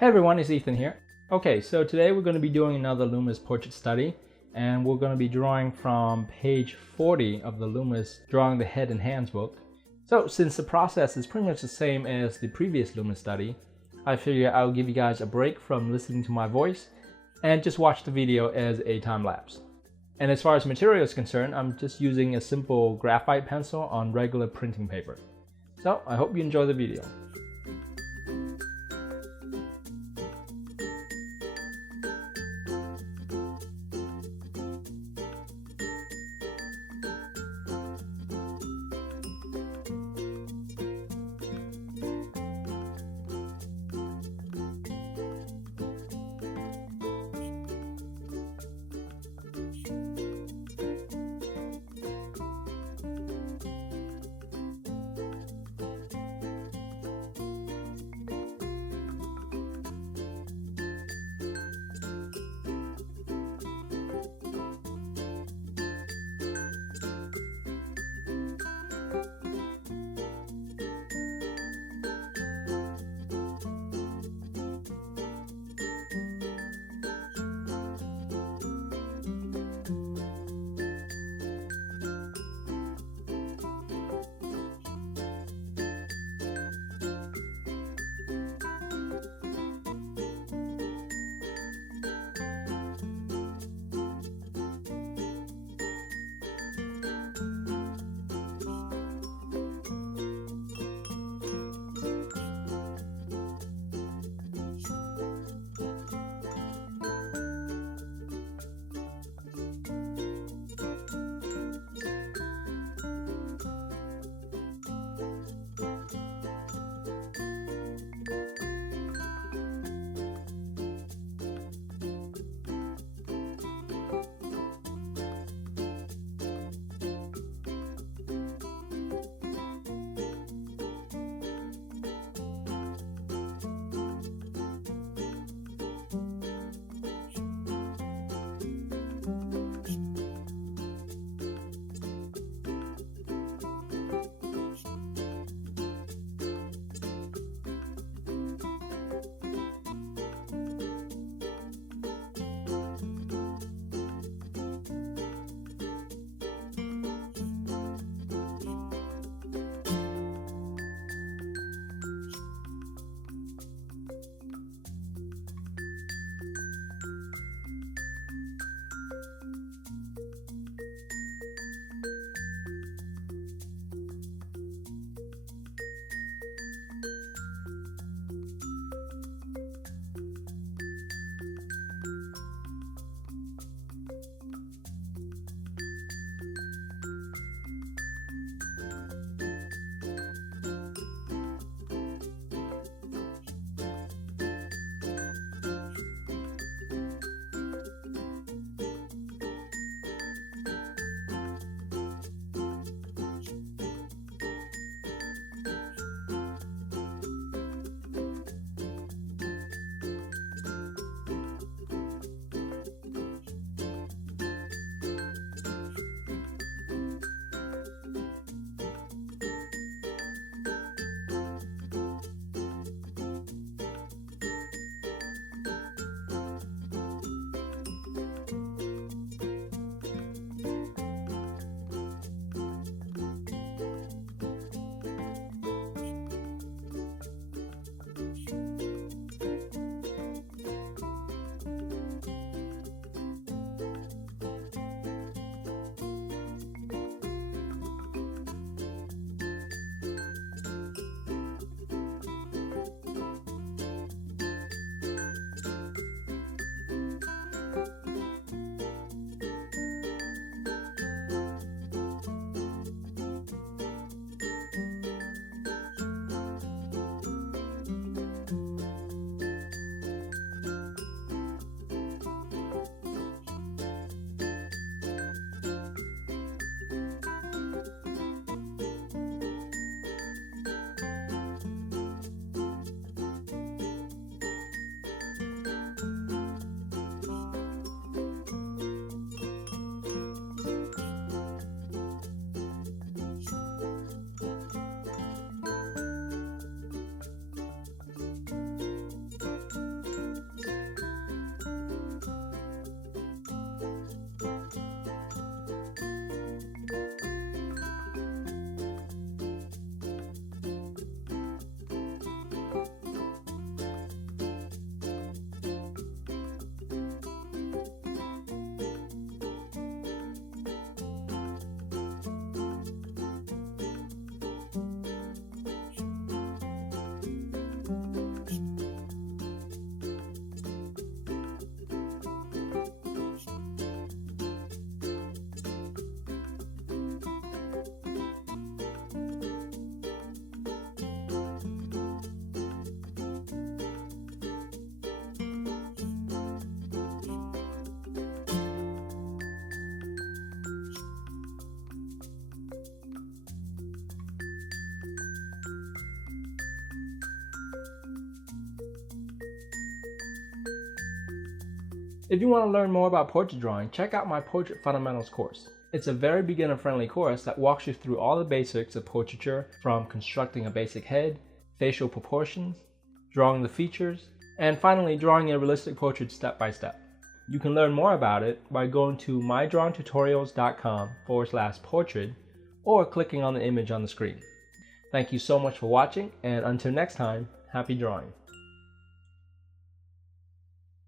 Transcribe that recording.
Hey everyone, it's Ethan here. Okay, so today we're going to be doing another Loomis portrait study, and we're going to be drawing from page 40 of the Loomis Drawing the Head and Hands book. So since the process is pretty much the same as the previous Loomis study, I figure I'll give you guys a break from listening to my voice and just watch the video as a time lapse. And as far as material is concerned, I'm just using a simple graphite pencil on regular printing paper. So I hope you enjoy the video. If you want to learn more about portrait drawing, check out my Portrait Fundamentals course. It's a very beginner-friendly course that walks you through all the basics of portraiture, from constructing a basic head, facial proportions, drawing the features, and finally drawing a realistic portrait step by step. You can learn more about it by going to mydrawingtutorials.com/portrait or clicking on the image on the screen. Thank you so much for watching, and until next time, happy drawing.